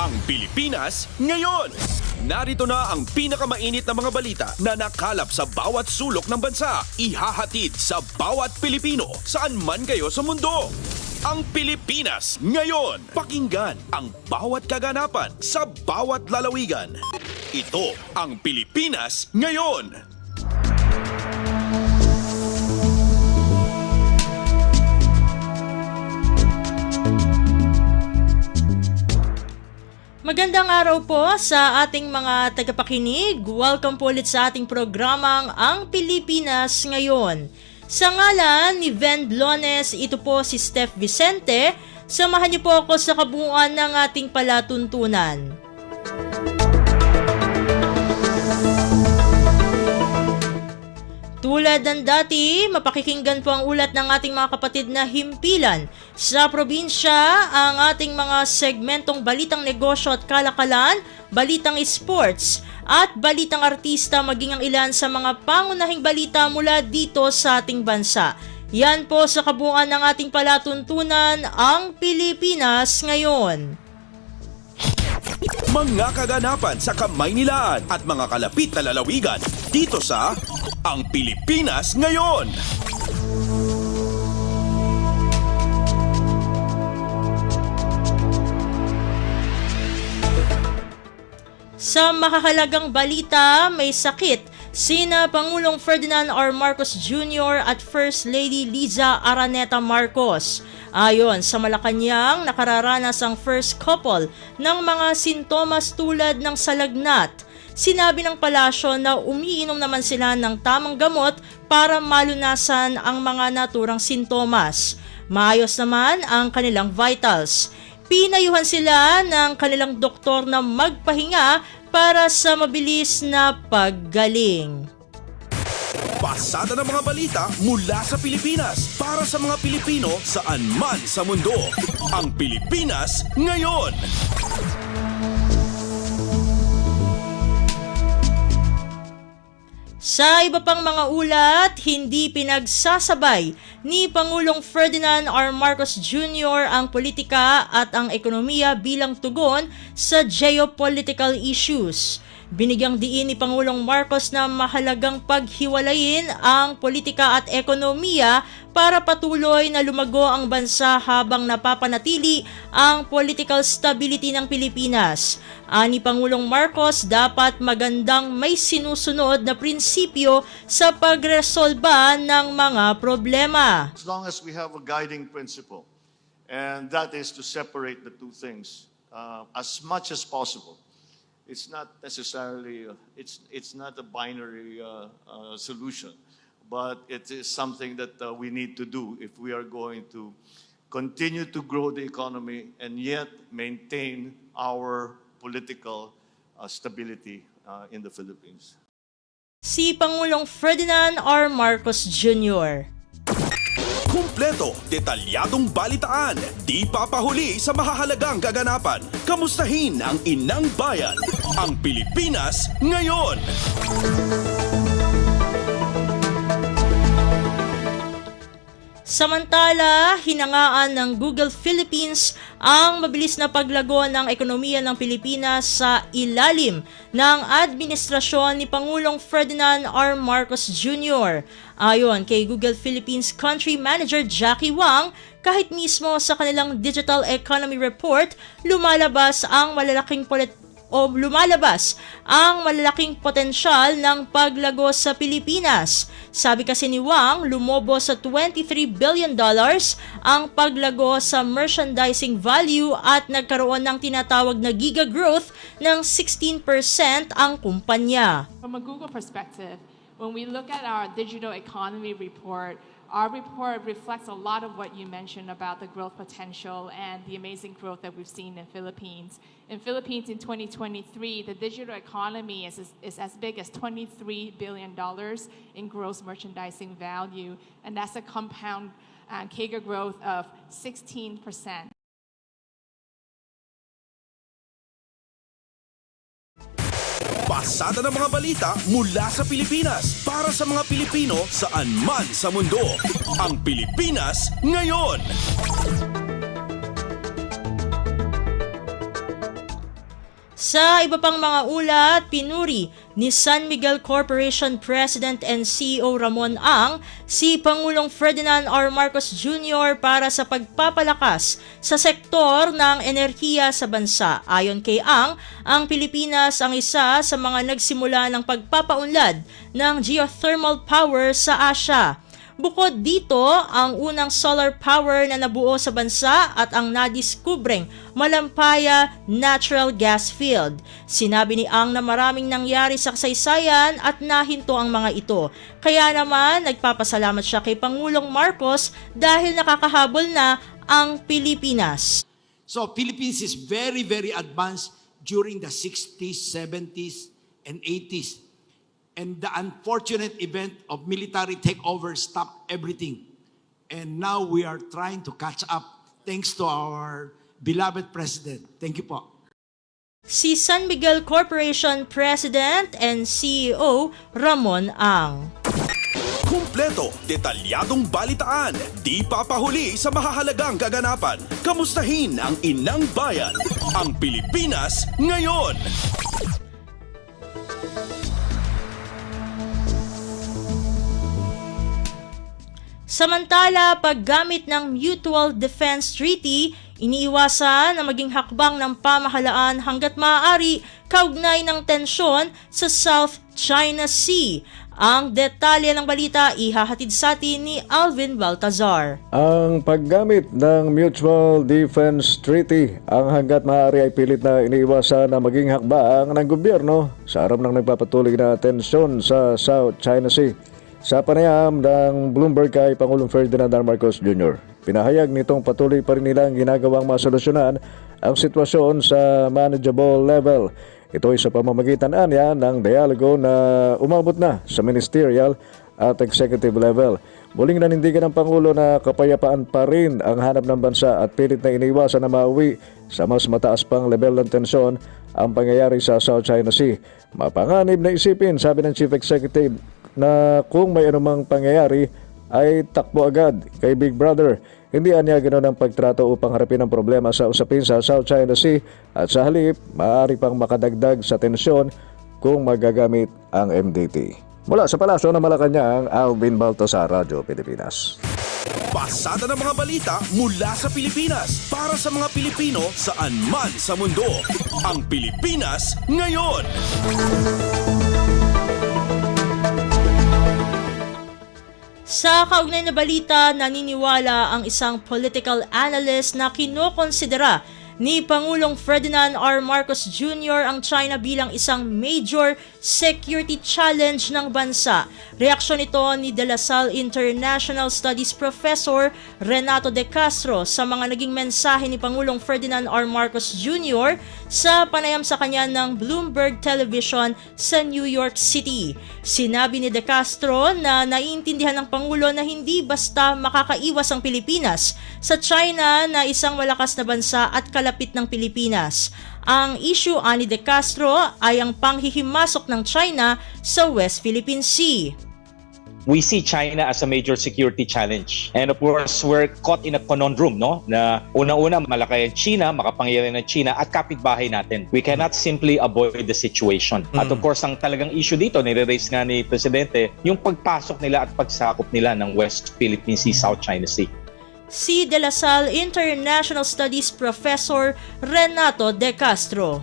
Ang Pilipinas ngayon. Narito na ang pinakamainit na mga balita na nakalap sa bawat sulok ng bansa. Ihahatid sa bawat Pilipino saan man kayo sa mundo. Ang Pilipinas ngayon. Pakinggan ang bawat kaganapan sa bawat lalawigan. Ito ang Pilipinas ngayon. Magandang araw po sa ating mga tagapakinig. Welcome po ulit sa ating programang Ang Pilipinas Ngayon. Sa ngalan ni Ven Blones, ito po si Steph Vicente. Samahan niyo po ako sa kabuuan ng ating palatuntunan. Tulad ng dati, mapakikinggan po ang ulat ng ating mga kapatid na himpilan sa probinsya, ang ating mga segmentong balitang negosyo at kalakalan, balitang sports, at balitang artista maging ang ilan sa mga pangunahing balita mula dito sa ating bansa. Yan po sa kabuuan ng ating palatuntunan, ang Pilipinas ngayon. Mga kaganapan sa Kamaynilaan at mga kalapit na lalawigan dito sa Ang Pilipinas Ngayon. Sa makahalagang balita, may sakit sina Pangulong Ferdinand R. Marcos Jr. at First Lady Liza Araneta Marcos. Ayon sa Malacanang, nakararanas ang first couple ng mga sintomas tulad ng salagnat. Sinabi ng palasyo na umiinom naman sila ng tamang gamot para malunasan ang mga naturang sintomas. Maayos naman ang kanilang vitals. Pinayuhan sila ng kanilang doktor na magpahinga para sa mabilis na paggaling. Pasada ng mga balita mula sa Pilipinas para sa mga Pilipino saan man sa mundo. Ang Pilipinas Ngayon. Sa iba pang mga ulat, hindi pinagsasabay ni Pangulong Ferdinand R. Marcos Jr. ang politika at ang ekonomiya bilang tugon sa geopolitical issues. Binigyang diin ni Pangulong Marcos na mahalagang paghiwalayin ang politika at ekonomiya para patuloy na lumago ang bansa habang napapanatili ang political stability ng Pilipinas. Ani Pangulong Marcos, dapat magandang may sinusunod na prinsipyo sa pagresolba ng mga problema. As long as we have a guiding principle, and that is to separate the two things as much as possible. It's not necessarily, it's not a binary solution, but it is something that we need to do if we are going to continue to grow the economy and yet maintain our political stability in the Philippines. Si Pangulong Ferdinand R. Marcos Jr. Kumpleto, detalyadong balitaan, di papahuli sa mahahalagang kaganapan. Kamustahin ang inang bayan, ang Pilipinas Ngayon. Samantala, hinangaan ng Google Philippines ang mabilis na paglago ng ekonomiya ng Pilipinas sa ilalim ng administrasyon ni Pangulong Ferdinand R. Marcos Jr. Ayon kay Google Philippines Country Manager Jackie Wang, kahit mismo sa kanilang Digital Economy Report, lumalabas ang malalaking potensyal ng paglago sa Pilipinas. Sabi kasi ni Wang, lumobo sa $23 billion ang paglago sa merchandising value at nagkaroon ng tinatawag na giga growth ng 16% ang kumpanya. From a Google perspective, when we look at our digital economy report, our report reflects a lot of what you mentioned about the growth potential and the amazing growth that we've seen in Philippines. In Philippines in 2023, the digital economy is as big as $23 billion in gross merchandising value, and that's a compound CAGR growth of 16%. Pasada ng mga balita mula sa Pilipinas para sa mga Pilipino saan man sa mundo. Ang Pilipinas Ngayon. Sa iba pang mga ulat, pinuri ni San Miguel Corporation President and CEO Ramon Ang si Pangulong Ferdinand R. Marcos Jr. para sa pagpapalakas sa sektor ng enerhiya sa bansa. Ayon kay ang Pilipinas ang isa sa mga nagsimula ng pagpapaunlad ng geothermal power sa Asia. Bukod dito, ang unang solar power na nabuo sa bansa at ang nadiskubreng Malampaya Natural Gas Field. Sinabi ni Ang na maraming nangyari sa kasaysayan at nahinto ang mga ito. Kaya naman, nagpapasalamat siya kay Pangulong Marcos dahil nakakahabol na ang Pilipinas. So Philippines is very, very advanced during the 60s, 70s, and 80s. And the unfortunate event of military takeover stopped everything. And now we are trying to catch up thanks to our beloved President. Thank you po. Si San Miguel Corporation President and CEO Ramon Ang. Kumpleto, detalyadong balitaan, di papahuli sa mahahalagang kaganapan. Kamustahin ang inang bayan, ang Pilipinas ngayon. Samantala, paggamit ng Mutual Defense Treaty, iniiwasan na maging hakbang ng pamahalaan hanggat maaari kaugnay ng tensyon sa South China Sea. Ang detalye ng balita ihahatid sa atin ni Alvin Baltazar. Ang paggamit ng Mutual Defense Treaty ang hanggat maaari ay pilit na iniiwasan na maging hakbang ng gobyerno sa harap ng nagpapatuloy na tensyon sa South China Sea. Sa panayam ng Bloomberg kay Pangulong Ferdinand R. Marcos Jr., pinahayag nitong patuloy pa rin nilang ginagawang masolusyonan ang sitwasyon sa manageable level. Ito ay sa pamamagitan niya ng dialogo na umabot na sa ministerial at executive level. Muling nanindigan ng Pangulo na kapayapaan pa rin ang hanap ng bansa at pilit na iniwasan na mauwi sa mas mataas pang level ng tensyon ang pangyayari sa South China Sea. Mapanganib na isipin, sabi ng Chief Executive, na kung may anumang pangyayari ay takbo agad kay Big Brother. Hindi niya ganoon ang pagtrato upang harapin ang problema sa usapin sa South China Sea at sa halip, maaari pang makadagdag sa tensyon kung magagamit ang MDT. Mula sa Palasyo ng Malacanang, Alvin Baltazar, Radyo Pilipinas. Pasada ng mga balita mula sa Pilipinas para sa mga Pilipino saan man sa mundo. Ang Pilipinas ngayon. Sa kaugnay na balita, naniniwala ang isang political analyst na kinokonsidera ni Pangulong Ferdinand R. Marcos Jr. ang China bilang isang major security challenge ng bansa. Reaksyon ito ni De La Salle International Studies Professor Renato De Castro sa mga naging mensahe ni Pangulong Ferdinand R. Marcos Jr. sa panayam sa kanya ng Bloomberg Television sa New York City. Sinabi ni De Castro na naiintindihan ng Pangulo na hindi basta makakaiwas ang Pilipinas sa China na isang malakas na bansa at kalapit ng Pilipinas. Ang issue ani De Castro ay ang panghihimasok ng China sa West Philippine Sea. We see China as a major security challenge. And of course, we're caught in a conundrum, no? Na una-una, malaki ang China, makapangyarihan ng China at kapitbahay natin. We cannot simply avoid the situation. At of course, ang talagang issue dito, nire-raise nga ni Presidente, yung pagpasok nila at pagsakop nila ng West Philippine Sea, South China Sea. Si De La Salle International Studies Professor Renato De Castro.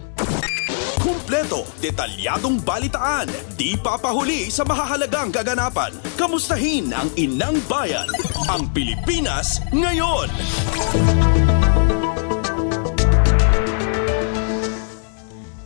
Kumpleto, detalyadong balitaan, di papahuli sa mahahalagang kaganapan. Kamustahin ang inang bayan, ang Pilipinas ngayon.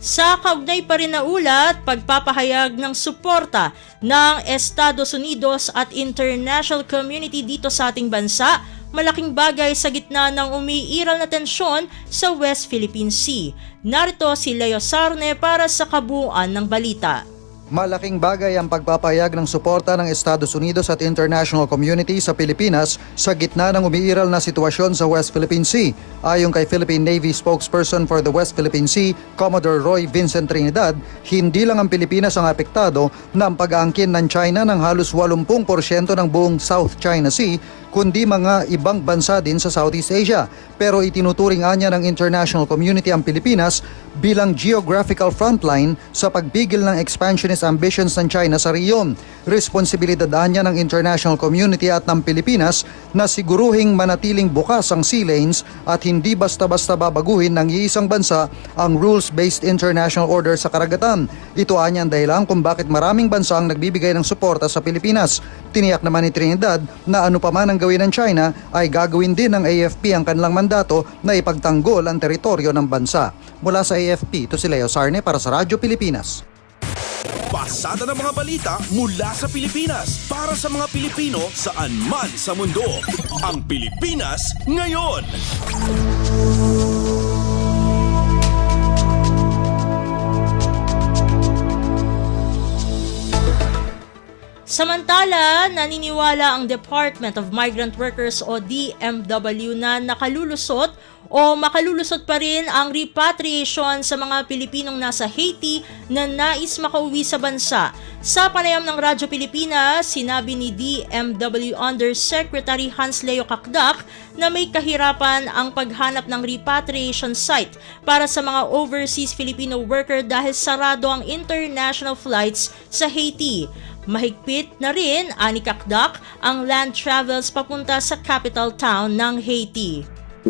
Sa kaugnay pa rin na ulat, pagpapahayag ng suporta ng Estados Unidos at international community dito sa ating bansa, malaking bagay sa gitna ng umiiral na tensyon sa West Philippine Sea. Narito si Leo Sarne para sa kabuuan ng balita. Malaking bagay ang pagpapahayag ng suporta ng Estados Unidos at international community sa Pilipinas sa gitna ng umiiral na sitwasyon sa West Philippine Sea. Ayon kay Philippine Navy spokesperson for the West Philippine Sea, Commodore Roy Vincent Trinidad, hindi lang ang Pilipinas ang apektado ng pag-aangkin ng China ng halos 80% ng buong South China Sea kundi mga ibang bansa din sa Southeast Asia. Pero itinuturing anya ng international community ang Pilipinas bilang geographical frontline sa pagpigil ng expansionist ambitions ng China sa rehiyon. Responsibilidad anya ng international community at ng Pilipinas na siguruhing manatiling bukas ang sea lanes at hindi basta-basta babaguhin ng iisang bansa ang rules-based international order sa karagatan. Ito anya ang dahilan kung bakit maraming bansa ang nagbibigay ng suporta sa Pilipinas. Tiniyak naman ni Trinidad na ano pa man ang gawin ng China ay gagawin din ng AFP ang kanilang mandato na ipagtanggol ang teritoryo ng bansa. Mula sa AFP, ito si Leo Sarne para sa Radyo Pilipinas. Pasada ng mga balita mula sa Pilipinas para sa mga Pilipino saan man sa mundo. Ang Pilipinas ngayon. Samantala, naniniwala ang Department of Migrant Workers o DMW na nakalulusot o makalulusot pa rin ang repatriation sa mga Pilipinong nasa Haiti na nais makauwi sa bansa. Sa panayam ng Radyo Pilipinas, sinabi ni DMW Undersecretary Hans Leo Kakdak na may kahirapan ang paghanap ng repatriation site para sa mga overseas Filipino worker dahil sarado ang international flights sa Haiti. Mahigpit na rin, ani Kakdak, ang land travels papunta sa capital town ng Haiti.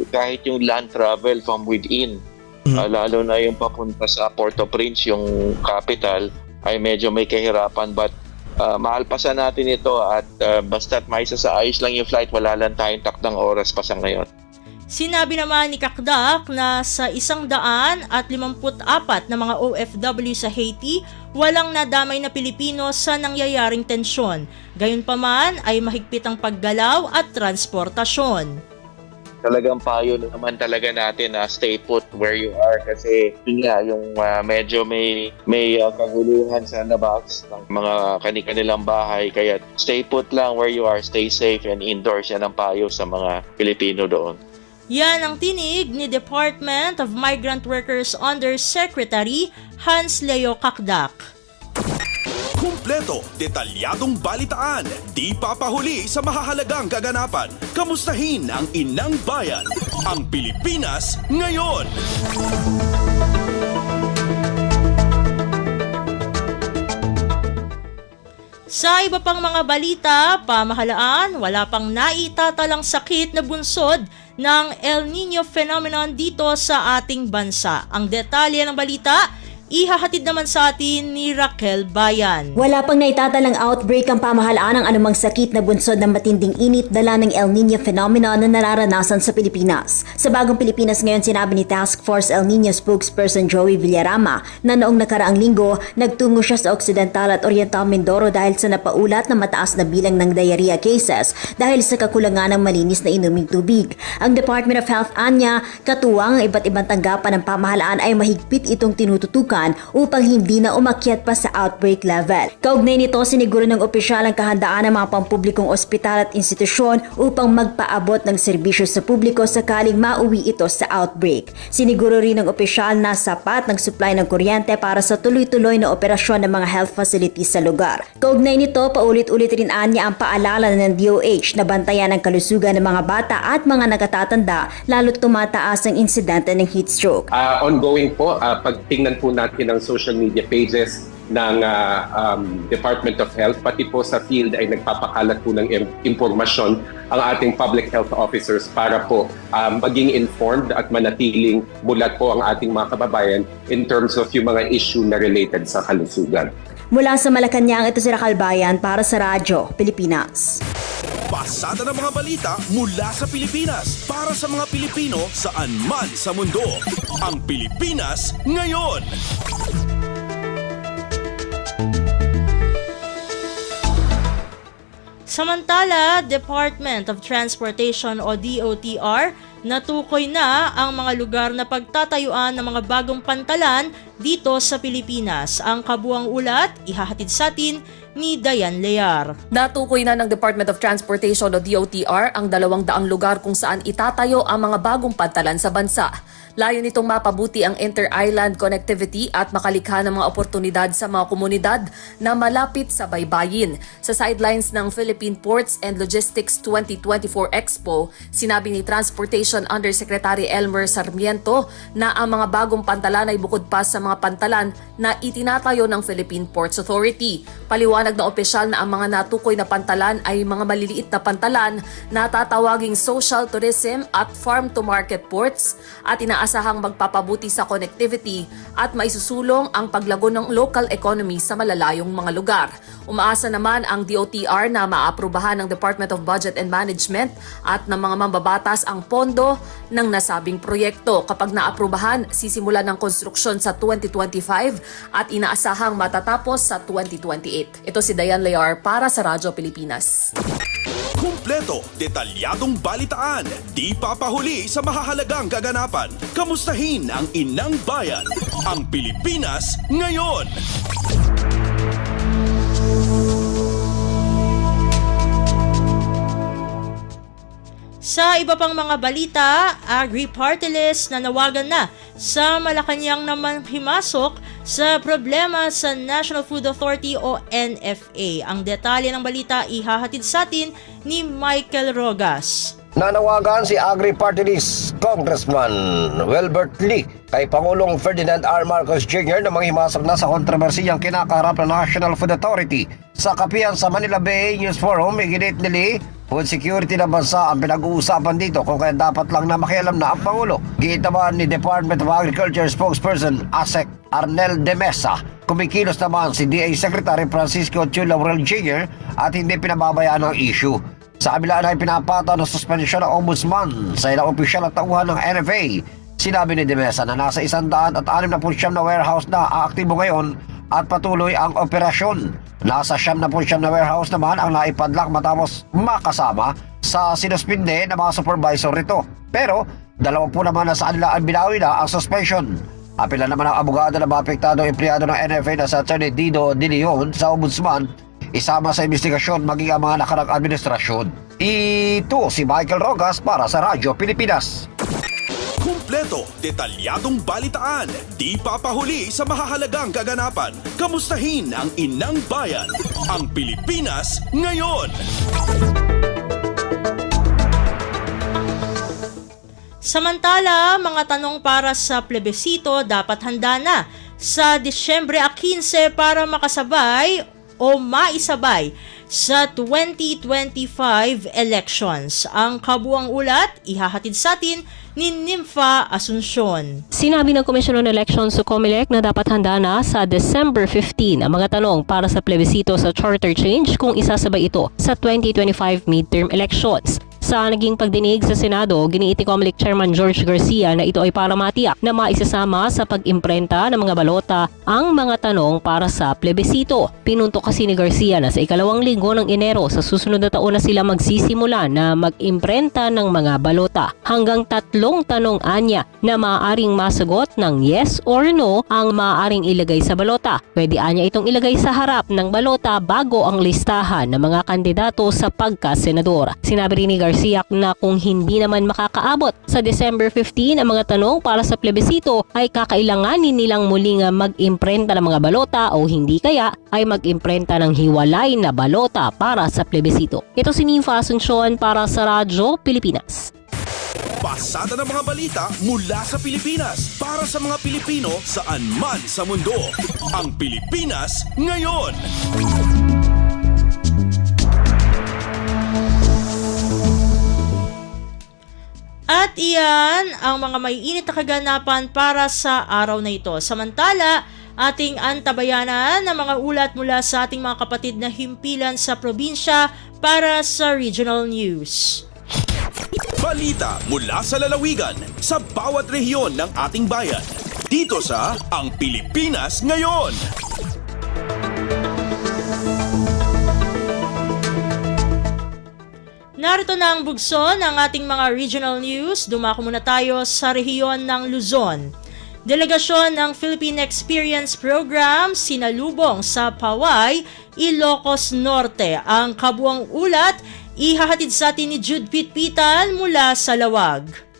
Kahit yung land travel from within, lalo na yung papunta sa Port-au-Prince, yung capital, ay medyo may kahirapan. But mahalpasan natin ito at basta't maisa sa ayos lang yung flight, wala lang tayong takdang oras pa sa ngayon. Sinabi naman ni Kakdak na sa 154 na mga OFW sa Haiti, walang nadamay na Pilipino sa nangyayaring tensyon. Gayunpaman ay mahigpit ang paggalaw at transportasyon. Talagang payo naman talaga natin na stay put where you are kasi yun nga, yung medyo may kaguluhan sa labas ng mga kanilang bahay, kaya stay put lang where you are, stay safe and indoors. Yan ang payo sa mga Pilipino doon. Yan ang tinig ni Department of Migrant Workers Undersecretary Hans Leo Kakdak. Kumpleto, detalyadong balitaan, di papahuli sa mahahalagang kaganapan. Kamustahin ang inang bayan, ang Pilipinas ngayon. Sa iba pang mga balita, pamahalaan, wala pang naitatalang sakit na bunsod ng El Niño phenomenon dito sa ating bansa. Ang detalye ng balita, ihahatid naman sa atin ni Raquel Bayan. Wala pang naitatalang outbreak ang pamahalaan ng anumang sakit na bunsod ng matinding init dala ng El Niño phenomenon na nararanasan sa Pilipinas. Sa Bagong Pilipinas ngayon, sinabi ni Task Force El Niño spokesperson Joey Villarama na noong nakaraang linggo, nagtungo siya sa Occidental at Oriental Mindoro dahil sa napaulat na mataas na bilang ng diarrhea cases dahil sa kakulangan ng malinis na inuming tubig. Ang Department of Health anya, katuwang ang iba't ibang tanggapan ng pamahalaan ay mahigpit itong tinututukan upang hindi na umakyat pa sa outbreak level. Kaugnay nito, siniguro ng opisyal ang kahandaan ng mga pampublikong ospital at institusyon upang magpaabot ng serbisyo sa publiko sakaling mauwi ito sa outbreak. Siniguro rin ng opisyal na sapat ng supply ng kuryente para sa tuloy-tuloy na operasyon ng mga health facilities sa lugar. Kaugnay nito, paulit-ulit rin anya ang paalala ng DOH na bantayan ang kalusugan ng mga bata at mga nakatatanda lalo't tumataas ang insidente ng heat stroke. Ongoing po, pagtingnan po natin ng social media pages ng Department of Health, pati po sa field ay nagpapakalat po ng impormasyon ang ating public health officers para po maging informed at manatiling bulat po ang ating mga kababayan in terms of yung mga issue na related sa kalusugan. Mula sa Malacanang, ito si Raquel Bayan para sa Radyo Pilipinas. Pasada ng mga balita mula sa Pilipinas para sa mga Pilipino saan man sa mundo. Ang Pilipinas ngayon. Samantala, Department of Transportation o DOTR natukoy na ang mga lugar na pagtatayuan ng mga bagong pantalan dito sa Pilipinas. Ang kabuang ulat, ihahatid sa atin ni Dayan Lear. Natukoy na ng Department of Transportation o DOTR ang 200 lugar kung saan itatayo ang mga bagong pantalan sa bansa. Layo nitong mapabuti ang inter-island connectivity at makalikha ng mga oportunidad sa mga komunidad na malapit sa baybayin. Sa sidelines ng Philippine Ports and Logistics 2024 Expo, sinabi ni Transportation Undersecretary Elmer Sarmiento na ang mga bagong pantalan ay bukod pa sa mga pantalan na itinatayo ng Philippine Ports Authority. Paliwanag ng opisyal na ang mga natukoy na pantalan ay mga maliliit na pantalan na tatawaging social tourism at farm-to-market ports at inaasahang magpapabuti sa connectivity at maisusulong ang paglago ng local economy sa malalayong mga lugar. Umaasa naman ang DOTR na maaprubahan ng Department of Budget and Management at ng mga mambabatas ang pondo ng nasabing proyekto. Kapag naaprubahan, sisimulan ng konstruksyon sa 2025 at inaasahang matatapos sa 2028. Ito si Dayan Lear para sa Radyo Pilipinas. Kumpleto, detalyadong balitaan, di papahuli sa mahahalagang kaganapan. Kamustahin ang inang bayan, ang Pilipinas ngayon. Sa iba pang mga balita, Agri-Party List na nawagan na sa Malacanang naman himasok sa problema sa National Food Authority o NFA. Ang detalye ng balita ihahatid sa atin ni Michael Rogas. Nanawagan si Agri-Party List Congressman Wilbert Lee kay Pangulong Ferdinand R. Marcos Jr. na manghimasok na sa kontrobersiyang kinakaharap ng National Food Authority. Sa kapihan sa Manila Bay News Forum, iginit ni Lee, food security ng bansa ang pinag-uusapan dito kung kaya dapat lang na makialam na ang Pangulo. Giitaman ni Department of Agriculture spokesperson ASEC Arnel de Mesa. Kumikilos naman si DA Secretary Francisco Chu Laurel Jr. at hindi pinababayaan ang issue. Sa kabila ay pinapataw ng suspensyon ng Ombudsman sa ilang opisyal at tauhan ng NFA. Sinabi ni De Mesa na nasa 169 na warehouse na aaktibo ngayon at patuloy ang operasyon. Nasa 79 na warehouse naman ang naipadlak matapos makasama sa sinuspinde ng mga supervisor rito. Pero 20 naman na sa kanila ang binawi na ang suspension. Apila naman ang abogado na maapektado empleyado ng NFA na sa Attorney Dido De Leon sa Ombudsman, isama sa investigasyon maging ang mga nakarang administrasyon. Ito si Michael Rogas para sa Radyo Pilipinas. Kumpleto, detalyadong balitaan, di papahuli sa mahahalagang kaganapan. Kamustahin ang inang bayan, ang Pilipinas ngayon. Samantala, mga tanong para sa plebisito dapat handa na sa Disyembre 15 para makasabay o maisabay sa 2025 elections. Ang kabuang ulat, ihahatid sa atin ni Nympha Asuncion. Sinabi ng Commission on Elections o COMELEC na dapat handa na sa December 15 ang mga tanong para sa plebisito sa charter change kung isasabay ito sa 2025 midterm elections. Sa naging pagdinig sa Senado, giniiti COMELEC Chairman George Garcia na ito ay para matiyak na maisasama sa pag-imprenta ng mga balota ang mga tanong para sa plebisito. Pinunto kasi ni Garcia na sa ikalawang linggo ng Enero sa susunod na taon na sila magsisimula na mag-imprenta ng mga balota. Hanggang 3 tanong anya na maaaring masagot ng yes or no ang maaaring ilagay sa balota. Pwede anya itong ilagay sa harap ng balota bago ang listahan ng mga kandidato sa pagka-senador. Sinabi rin ni Garcia na kung hindi naman makakaabot sa December 15 ang mga tanong para sa plebisito ay kakailanganin nilang muling mag-imprenta ng mga balota o hindi kaya ay mag-imprenta ng hiwalay na balota para sa plebisito. Ito si Nympha Asuncion para sa Radyo Pilipinas. Pasada ng mga balita mula sa Pilipinas para sa mga Pilipino saan man sa mundo. Ang Pilipinas ngayon. At iyan ang mga maiinit na kaganapan para sa araw na ito. Samantala, ating antabayanan ng mga ulat mula sa ating mga kapatid na himpilan sa probinsya para sa regional news. Balita mula sa lalawigan sa bawat rehiyon ng ating bayan. Dito sa Ang Pilipinas Ngayon. Narito na ang bugso ng ating mga regional news. Dumako muna tayo sa rehiyon ng Luzon. Delegasyon ng Philippine Experience Program sinalubong sa Paway, Ilocos Norte. Ang kabuang ulat ihahatid sa atin ni Jude Pitpitan mula sa Lawag.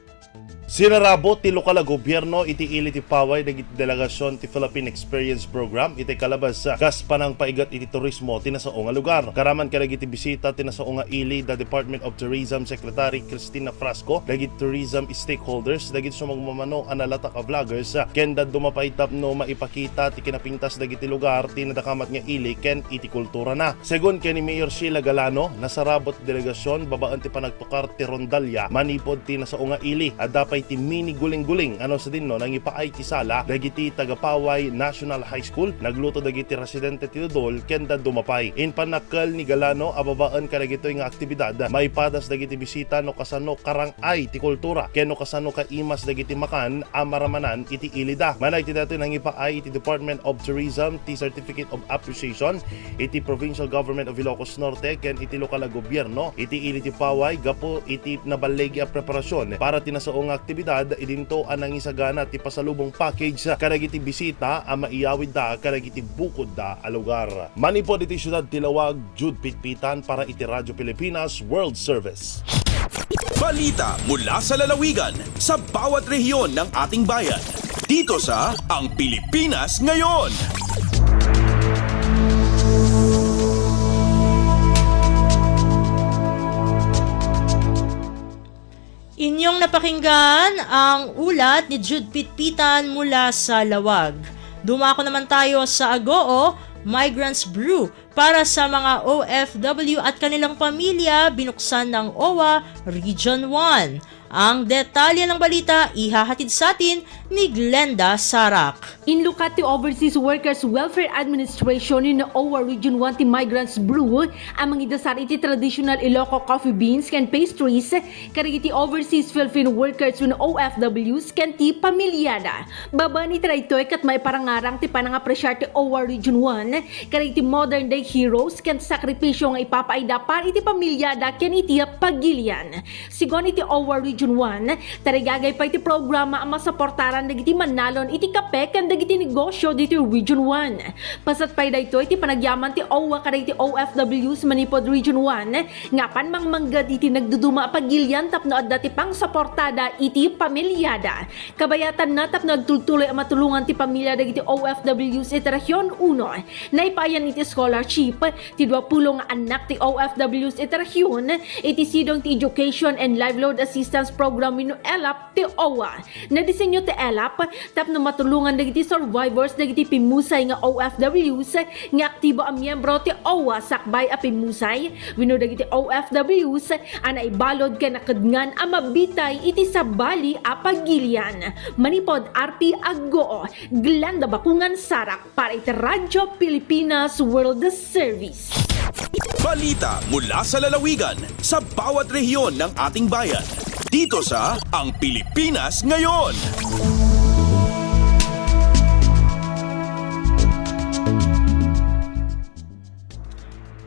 Sinarabo ti lokal a gobyerno iti ili ti paway dagiti delegasyon ti Philippine Experience Program iti kalabas sa kaspanang paigat iti turismo tinasao nga lugar. Karaman kadagiti bisita tinasao nga ili the Department of Tourism Secretary Cristina Frasco, dagiti tourism stakeholders, dagiti sumagmamano analatak a vloggers kenda dumapaitap no maipakita ti kinapintas dagiti lugar tinadakamat nga ili ken iti kultura na. Segon ken ni Mayor Sheila Galano, nasarabot delegasyon babaan ti panagtukar ti rondalya manipod tinasao nga ili adapay ti mini guling-guling sa dinno nang ipaay ti sala dagiti tagapaway National High School nagluto dagiti residente ti Dodol kenda dumapay in panakkel ni Galano ababaan kadagitoy nga aktibidad maipadas dagiti bisita no kasano karangay ti kultura ken no kasano kaimas dagiti makan amaramanan iti ilida manay ti dato nang ipaay iti Department of Tourism ti Certificate of Appreciation iti Provincial Government of Ilocos Norte ken iti lokal a gobyerno iti ili ti paway gapo iti nabalegi a preparasyon para tinasao nga aktibidad idinto anang isagana ti pasalubong package kadagiti bisita a maiyawid da kadagiti bukod da a lugar. Manipod iti syudad ti Lawag, Jude Pitpitan para iti Radyo Pilipinas World Service. Balita mula sa lalawigan sa bawat rehiyon ng ating bayan. Dito sa Ang Pilipinas Ngayon. Inyong napakinggan ang ulat ni Jude Pitpitan mula sa Lawag. Dumako naman tayo sa Agoo, Migrants Brew. Para sa mga OFW at kanilang pamilya, binuksan ng OWA Region 1. Ang detalye ng balita ihahatid sa atin ni Glenda Sarak. Inlukat ti Overseas Workers Welfare Administration in OWA Region 1 ti Migrants Brew ang mga idasar iti traditional Iloco coffee beans ken pastries karigi ti Overseas Philippine Workers when OFWs ken ti pamilyada. Baba ni traytoy kat may parangarang ti panangapresyar ti OWA Region 1 karigi ti modern day heroes ken sakripisyo nga ipapaida para iti pamilyada ken iti pagilian. Sigon iti OWA Region 1, tarigagay pa iti programa ang masaportaran dagiti manalon iti kape ken dagiti negosyo dito Region 1. Pasat pay dayto iti panagyaman ti OWA kada iti OFWs manipod Region 1 ngapan mangmanggad iti nagduduma pagilyan tapno adda ti pang saportada iti pamilyada. Kabayatan na tapno nagtultuloy ang matulungan ti pamilya dagiti OFWs iti Region 1. Naipayan iti scholarship ti 20 nga anak ti OFWs iti Region iti sidong ti Education and Livelihood Assistance Program no ELAP ti OWA. Nadisenyo ti ELAP tapno matulungan dagiti survivors dagiti pimusay nga OFWs nga aktibo ang miyembro ti OWA sakbay a pimusay wenno dagiti OFWs ana ibalod ken nakadngan a mabitay iti sabali a pagilian. Manipod RP Agoo, Glenda Bakungan Sarak para iti Radyo Pilipinas World Service. Balita mula sa lalawigan sa bawat rehiyon ng ating bayan. Dito sa Ang Pilipinas Ngayon.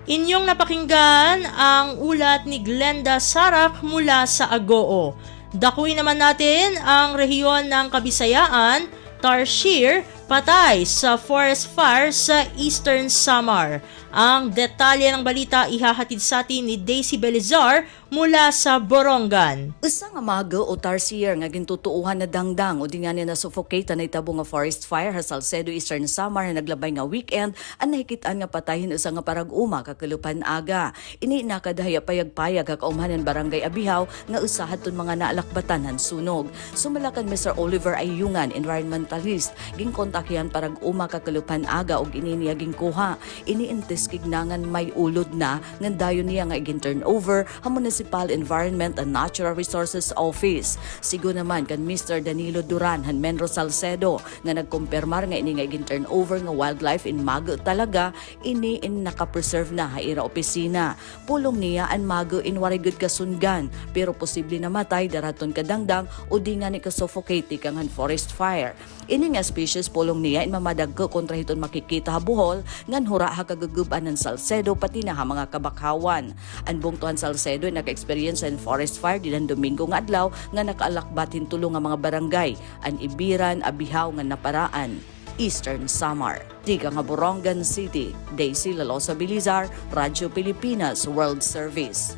Inyong napakinggan ang ulat ni Glenda Sarak mula sa Agoo. Dakuin naman natin ang rehiyon ng Kabisayaan, Tarsier, patay sa forest fire sa Eastern Samar. Ang detalye ng balita ihahatid sa atin ni Daisy Belizar mula sa Borongan. Usa nga maga o Tarsier nga gintutuuhan na dangdang o di nga na suffocate na itabo nga forest fire sa Salcedo, Eastern Samar na naglabay nga weekend ang nahikitaan nga patayin usa nga parag-uma kakulupan aga. Ini nakadahaya payag-payag kakaumhanan barangay Abihaw nga usahat ton mga naalakbatan han sunog. Sumalakan Mr. Oliver Ayungan, environmentalist, ginkontakyan parag-uma kakulupan aga og ininiya ginkuha. Iniintis kignangan may ulod na nga dayon niya nga igin turnover ang Municipal Environment and Natural Resources Office. Sigo naman kan Mr. Danilo Duran han Menro Salcedo nga nagkumpirmar nga ini nga igin turnover nga wildlife in Mago talaga ini in nakapreserve na haira opisina. Pulong niya an Mago in warigud kasungan pero posible na matay daraton kadangdang o di nga ni ka-suffocate kang han forest fire. Ini nga species pulong niya in mamadagko kontra hiton makikita habuhol ngan hura ha kagaguban ng Salcedo pati na ha mga kabakawan. Ang bungtuhan Salcedo naka-experience in forest fire dinan Domingo nga adlaw nga nakaalakbat hintulong nga mga barangay an Ibiran, Abihaw nga naparaan. Eastern Samar. Tiga nga Borongan City, Daisy Lalosa Bilizar, Radyo Pilipinas World Service.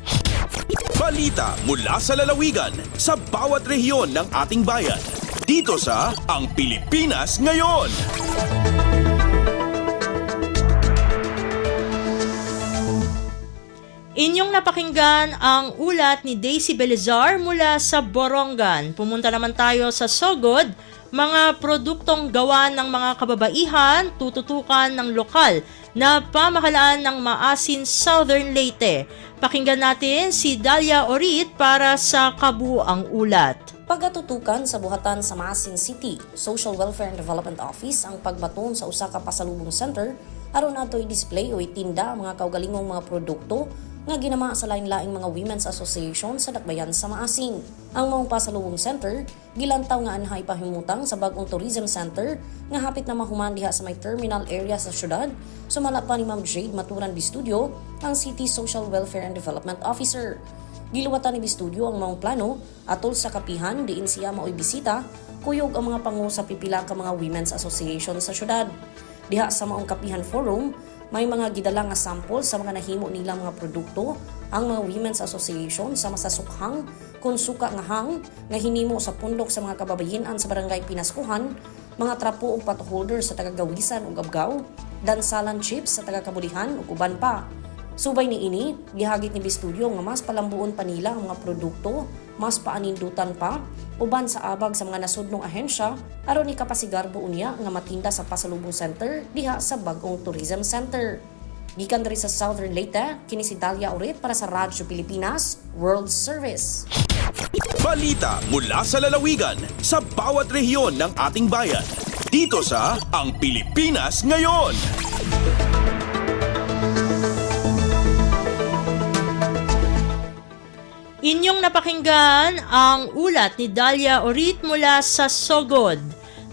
Balita mula sa lalawigan sa bawat rehiyon ng ating bayan. Dito sa Ang Pilipinas Ngayon. Inyong napakinggan ang ulat ni Daisy Belizar mula sa Borongan. Pumunta naman tayo sa Sogod. Mga produktong gawa ng mga kababaihan, tututukan ng lokal na pamahalaan ng Maasin Southern Leyte. Pakinggan natin si Dalia Orit para sa kabuuang ulat. Pagatutukan sa buhatan sa Maasin City, Social Welfare and Development Office ang pagbaton sa usa ka pasalubong center aron nato i-display o itinda ang mga kaugalingong mga produkto nga ginama sa lain-laing mga women's association sa dakbayan sa Maasin. Ang maong pasalubong center gilantaw nga anhay pahimutang sa bagong tourism center nga hapit na mahuman diha sa may terminal area sa syudad. Sumala pa ni Ma'am Jade Maturan Bistudio, ang City Social Welfare and Development Officer. Giluwatan ni Bistudio ang maong plano atol sa kapihan diin siya mao'y bisita kuyog ang mga pangu sa pipila ka mga women's association sa syudad. Diha sa maong kapihan forum, may mga gidala nga sample sa mga nahimo nilang mga produkto ang mga women's association sa masasukhang kung suka nga hang nga hinimo sa pundok sa mga kababayen-an sa barangay Pinaskuhan, mga trapo ug patuholder sa taga-Gawisan ug Abgao, dansalan chips sa taga-Kabulihan ug uban pa. Subay ni ini, gihagit ni Bistudio nga mas palambuon pa nila ang mga produkto, mas paanindutan pa, uban sa abag sa mga nasudnong ahensya, aron ni kapasigarbo unya nga matinda sa pasalubong center diha sa bagong tourism center. Gikan diri sa Southern Leyte, kini si Dalia Urit para sa Radyo Pilipinas World Service. Balita mula sa lalawigan sa bawat rehiyon ng ating bayan. Dito sa Ang Pilipinas Ngayon. Inyong napakinggan ang ulat ni Dalia Orit mula sa Sogod.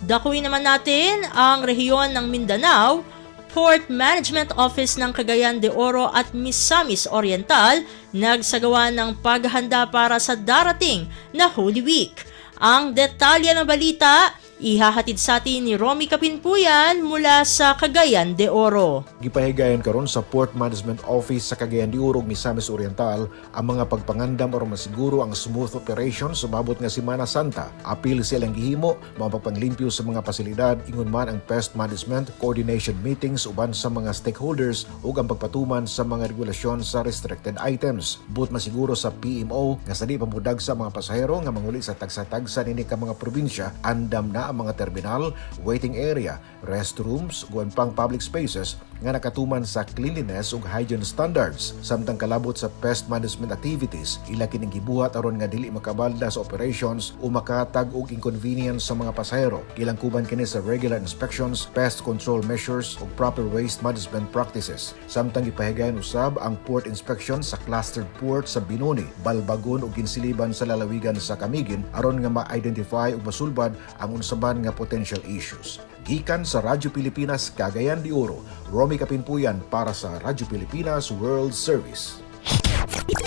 Dakuin naman natin ang rehiyon ng Mindanao, Port Management Office ng Cagayan de Oro at Misamis Oriental nagsagawa ng paghahanda para sa darating na Holy Week. Ang detalye ng balita, ihahatid sa atin ni Romy Kapinpuyan mula sa Cagayan de Oro. Gipahigayon karon sa Port Management Office sa Cagayan de Oro, Misamis Oriental ang mga pagpangandam aron masiguro ang smooth operation sa mabot nga Semana Santa. Apil silang gihimo mga pagpanglimpyo sa mga pasilidad ingon man ang pest management coordination meetings uban sa mga stakeholders ug ang pagpatuman sa mga regulasyon sa restricted items. But masiguro sa PMO nga sa di pamudag sa mga pasahero nga manguli sa tagsa-tagsa nini ka mga probinsya, andam na ang mga terminal, waiting area, restrooms, guwan pang public spaces nga nakatuman sa cleanliness ug hygiene standards. Samtang kalabot sa pest management activities, ila kining gibuhat aron nga dili makabalda sa operations o makatag og inconvenience sa mga pasahero. Ilang kuban kini sa regular inspections, pest control measures ug proper waste management practices. Samtang gipahigayon usab ang port inspection sa clustered port sa Binoni, Balbagon ug Ginsiliban sa lalawigan sa Camiguin aron nga ma-identify ug masulbad ang unsaban nga potential issues. Gikan sa Radyo Pilipinas Cagayan de Oro, Romy Kapinpuyan para sa Radyo Pilipinas World Service.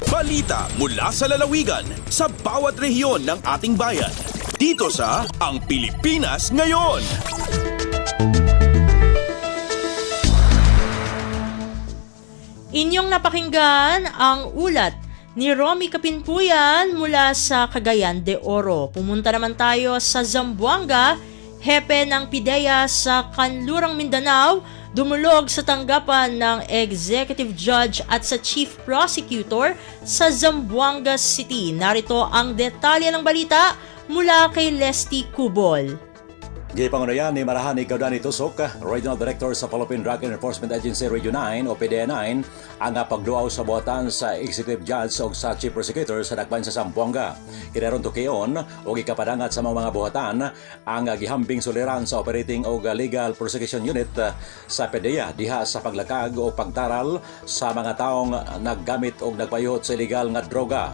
Balita mula sa lalawigan sa bawat rehiyon ng ating bayan. Dito sa Ang Pilipinas Ngayon. Inyong napakinggan ang ulat ni Romy Kapinpuyan mula sa Cagayan de Oro. Pumunta naman tayo sa Zamboanga. Hepe ng PIDEA sa Kanlurang Mindanao dumulog sa tanggapan ng Executive Judge at sa Chief Prosecutor sa Zamboanga City. Narito ang detalye ng balita mula kay Leslie Cubol. Gipangunayan ni Marahani Gaudani Tusok, Regional Director sa Philippine Drug Enforcement Agency Region 9 o PDEA 9, ang pagduaw sa buhatan sa Executive Judge o sa Chief Prosecutor sa dakbayan sa Zamboanga. Kinaron tukiyon o gikapadangat sa mga buhatan ang gihambing suliran sa Operating o Legal Prosecution Unit sa PDEA diha sa paglakag o pagtaral sa mga taong naggamit o nagpayot sa illegal nga droga.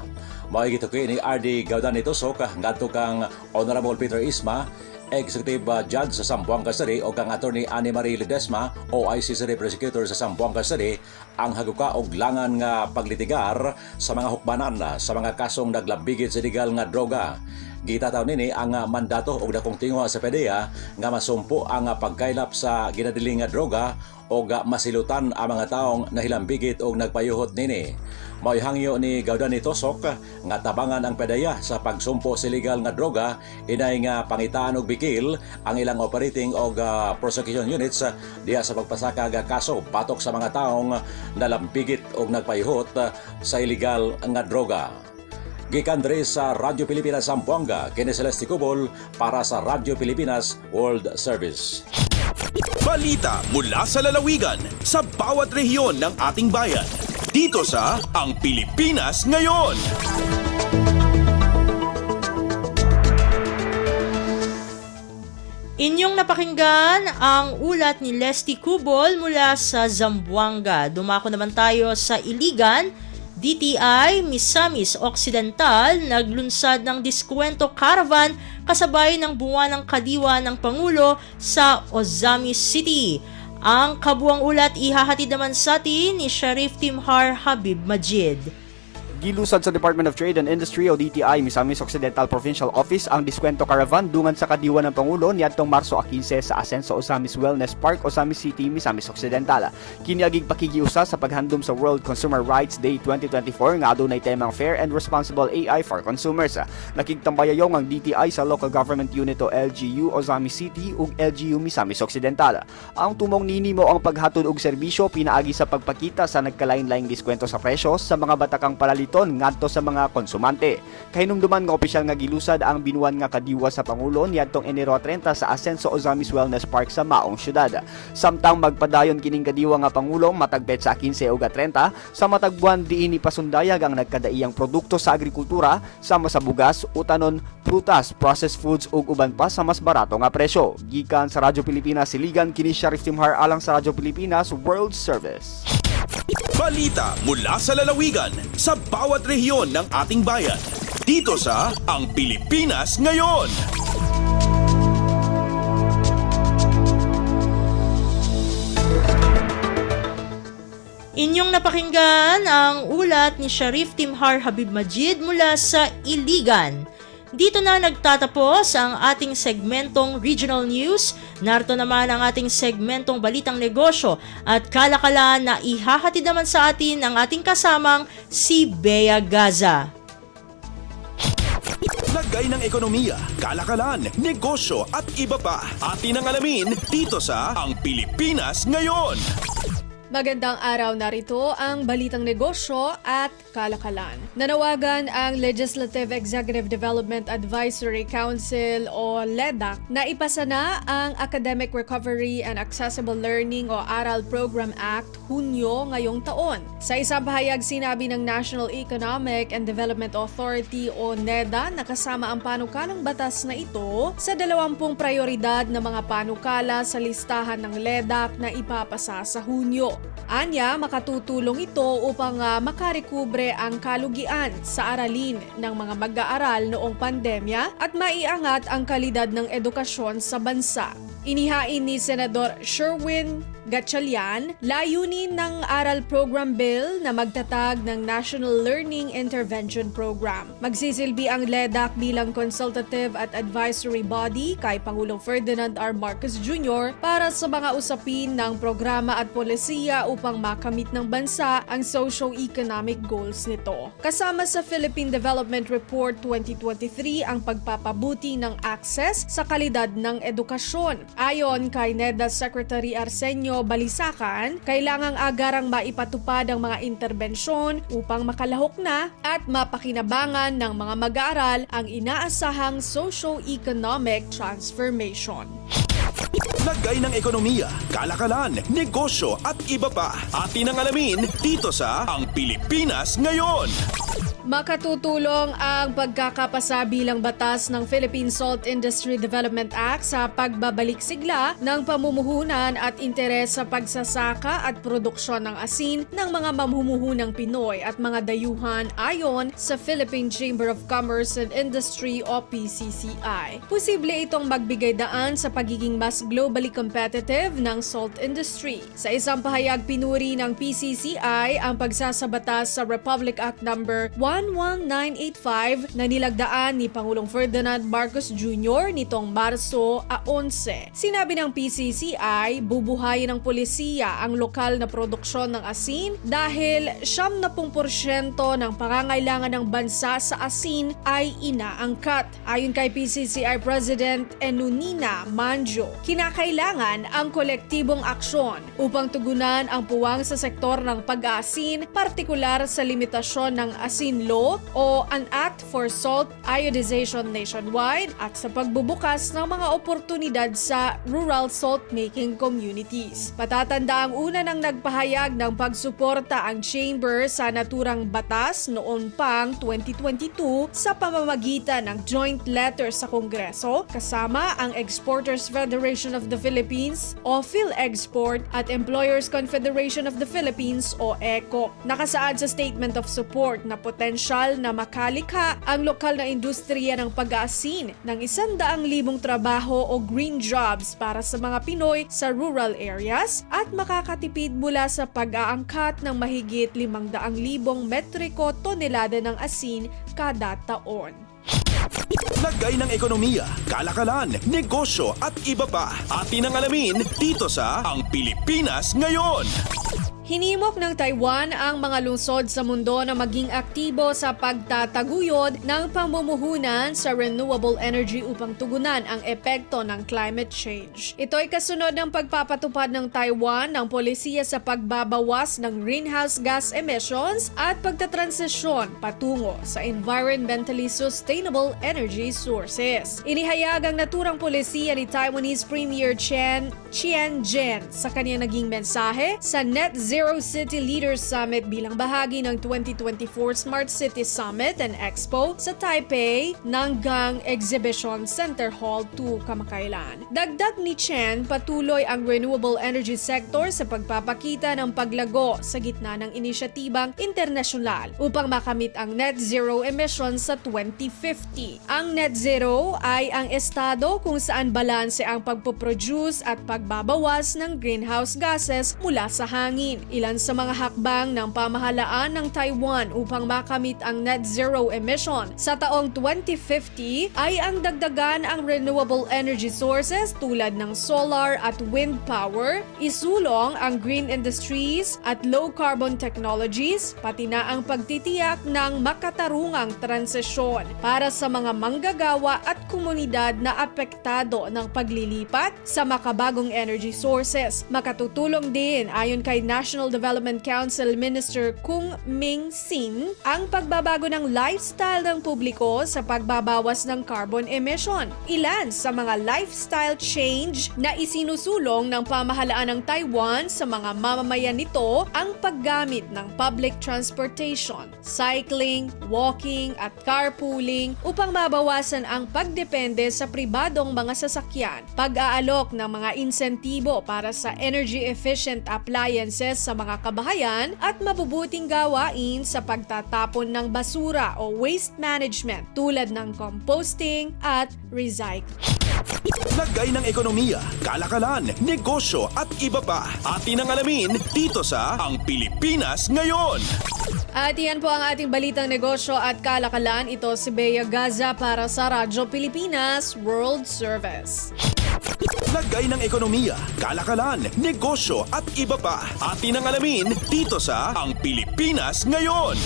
Maigituki ni RD Gaudani Tusok ngadto kang Honorable Peter Isma, Executive Judge sa Zamboanga City o kang Attorney Annie Marie Ledesma OIC City Prosecutor sa Zamboanga City ang haguka og langan nga paglitigar sa mga hukmanan sa mga kasong naglabigit sa illegal nga droga. Gitataw nini ang mandato og dakong tingwa sa PDEA nga masumpo ang pagkaylap sa ginadiling nga droga o masilutan ang mga taong nahilambigit o nagpayuhot nini. Maihangyo ni Gaudani Tosok nga tabangan ang PDEA sa pagsumpo sa illegal nga droga inay nga pangitaan og bikil ang ilang operating o prosecution units diha sa pagpasaka kaso batok sa mga taong nalambigit o nagpayuhot sa illegal nga droga. Gikan diri sa Radyo Pilipinas Zamboanga, kini Celeste Cubol para sa Radyo Pilipinas World Service. Balita mula sa lalawigan sa bawat rehiyon ng ating bayan. Dito sa Ang Pilipinas Ngayon. Inyong napakinggan ang ulat ni Leslie Cubol mula sa Zamboanga. Dumako naman tayo sa Iligan. DTI Misamis Occidental naglunsad ng diskwento caravan kasabay ng buwan ng kadiwa ng Pangulo sa Ozamis City. Ang kabuang ulat ihahatid naman sa atin ni Sheriff Timhar Habib Majid. Gilusad sa Department of Trade and Industry o DTI Misamis Occidental Provincial Office ang diskwento caravan dungan sa kadiwa ng Pangulo niadtong Marso 15 sa Asenso Ozamis Wellness Park, Ozamis City, Misamis Occidental. Kiniagig pakigiusa sa paghandom sa World Consumer Rights Day 2024 nga adunay temang Fair and Responsible AI for Consumers. Nakigtambayayong ang DTI sa Local Government Unit o LGU Ozamis City ug LGU Misamis Occidental. Ang tumong ninimo ang paghatod og serbisyo pinaagi sa pagpakita sa nagkalain-laing diskwento sa presyo sa mga batakang palaliton ngadto sa mga konsumante. Kahinumduman nga opisyal nga gilusad ang binuan nga kadiwa sa Pangulo niadtong Enero 30 sa Asenso Ozamis Wellness Park sa Maong Syudad. Samtang magpadayon kining kadiwa nga Pangulo matag petsa 15 ug 30 sa matag buwan diini pasundayag ang nagkadaiyang produkto sa agrikultura sama sa bugas, utanon, prutas, processed foods ug uban pa sa mas barato nga presyo. Gikan sa Radyo Pilipinas Siligan kini Sheriff Timhar alang sa Radyo Pilipinas World Service. Balita mula sa lalawigan sa bawat rehiyon ng ating bayan. Dito sa Ang Pilipinas Ngayon. Inyong napakinggan ang ulat ni Sheriff Timhar Habib Majid mula sa Iligan. Dito na nagtatapos ang ating segmentong Regional News. Narito naman ang ating segmentong Balitang Negosyo at kalakalan na ihahatid naman sa atin ang ating kasamang si Bea Gaza. Lagay ng ekonomiya, kalakalan, negosyo at iba pa. Atin ang alamin dito sa Ang Pilipinas Ngayon. Magandang araw, narito ang Balitang Negosyo at Kalakalan. Nanawagan ang Legislative Executive Development Advisory Council o LEDAC na ipasa na ang Academic Recovery and Accessible Learning o ARAL Program Act Hunyo ngayong taon. Sa isang pahayag sinabi ng National Economic and Development Authority o NEDA na kasama ang panukalang batas na ito sa 20 prioridad na mga panukala sa listahan ng LEDAC na ipapasa sa Hunyo. Anya, makatutulong ito upang makarekubre ang kalugian sa aralin ng mga mag-aaral noong pandemya at maiangat ang kalidad ng edukasyon sa bansa. Inihain ni Senador Sherwin Gatchalian, layunin ng ARAL Program Bill na magtatag ng National Learning Intervention Program. Magsisilbi ang LEDAC bilang consultative at advisory body kay Pangulong Ferdinand R. Marcos Jr. para sa mga usapin ng programa at polisiya upang makamit ng bansa ang socio-economic goals nito. Kasama sa Philippine Development Report 2023 ang pagpapabuti ng access sa kalidad ng edukasyon. Ayon kay NEDA Secretary Arsenio Balisacan, kailangang agarang maipatupad ang mga interbensyon upang makalahok na at mapakinabangan ng mga mag-aaral ang inaasahang socio-economic transformation. Lagay ng ekonomiya, kalakalan, negosyo at iba pa. Atin ang alamin dito sa Ang Pilipinas Ngayon. Makatutulong ang pagkakapasa bilang batas ng Philippine Salt Industry Development Act sa pagbabalik sigla ng pamumuhunan at interes sa pagsasaka at produksyon ng asin ng mga mamumuhunang Pinoy at mga dayuhan ayon sa Philippine Chamber of Commerce and Industry o PCCI. Posible itong magbigay daan sa pagiging mas globally competitive ng salt industry. Sa isang pahayag, pinuri ng PCCI ang pagsasabatas sa Republic Act No. 11985 na nilagdaan ni Pangulong Ferdinand Marcos Jr. nitong Marso 11. Sinabi ng PCCI, bubuhayin ng polisiya ang lokal na produksyon ng asin dahil 70% ng pangangailangan ng bansa sa asin ay inaangkat. Ayon kay PCCI President Enunina Manjo, kinakailangan ang kolektibong aksyon upang tugunan ang puwang sa sektor ng pag-aasin, partikular sa limitasyon ng Asin Law o an Act for Salt Iodization nationwide at sa pagbubukas ng mga oportunidad sa rural salt-making communities. Patatanda ang una nang nagpahayag ng pagsuporta ang Chamber sa naturang batas noon pang 2022 sa pamamagitan ng joint letter sa Kongreso kasama ang Exporters Federation of the Philippines o PhilExport at Employers Confederation of the Philippines o ECO. Nakasaad sa statement of support na potensyal na makalikha ang lokal na industriya ng pag-aasin ng 100,000 trabaho o green jobs para sa mga Pinoy sa rural areas at makakatipid mula sa pag-aangkat ng mahigit 500,000 metriko tonelada ng asin kada taon. Lagay ng ekonomiya, kalakalan, negosyo at iba pa. Atin ang alamin dito sa Ang Pilipinas Ngayon. Hinimok ng Taiwan ang mga lungsod sa mundo na maging aktibo sa pagtataguyod ng pamumuhunan sa renewable energy upang tugunan ang epekto ng climate change. Ito ay kasunod ng pagpapatupad ng Taiwan ng polisiya sa pagbabawas ng greenhouse gas emissions at pagtatransisyon patungo sa environmentally sustainable energy sources. Inihayag ang naturang polisiya ni Taiwanese Premier Chen Chien-jen sa kanyang naging mensahe sa Net Zero City Leaders Summit bilang bahagi ng 2024 Smart City Summit and Expo sa Taipei Nangang Exhibition Center Hall 2 kamakailan. Dagdag ni Chen, patuloy ang renewable energy sector sa pagpapakita ng paglago sa gitna ng inisyatibang internasyonal upang makamit ang net zero emissions sa 2050. Ang net zero ay ang estado kung saan balanse ang pagpoproduce at pagbabawas ng greenhouse gases mula sa hangin. Ilan sa mga hakbang ng pamahalaan ng Taiwan upang makamit ang net zero emission sa taong 2050 ay ang dagdagan ang renewable energy sources tulad ng solar at wind power, isulong ang green industries at low carbon technologies, pati na ang pagtitiyak ng makatarungang transisyon para sa mga manggagawa at komunidad na apektado ng paglilipat sa makabagong energy sources. Makatutulong din ayon kay National Development Council Minister Kung Ming Sin ang pagbabago ng lifestyle ng publiko sa pagbabawas ng carbon emission. Ilan sa mga lifestyle change na isinusulong ng pamahalaan ng Taiwan sa mga mamamayan nito ang paggamit ng public transportation, cycling, walking at carpooling upang mabawasan ang pagdepende sa pribadong mga sasakyan, pag-aalok ng mga insentibo para sa energy efficient appliances sa mga kabahayan at mabubuting gawain sa pagtatapon ng basura o waste management tulad ng composting at recycling. Lagay ng ekonomiya, kalakalan, negosyo at iba pa. Atin ang alamin dito sa Ang Pilipinas Ngayon. At yan po ang ating balitang negosyo at kalakalan. Ito si Bea Gaza para sa Radyo Pilipinas World Service. Lagay ng ekonomiya, kalakalan, negosyo at iba pa. Atin ang alamin dito sa Ang Pilipinas Ngayon.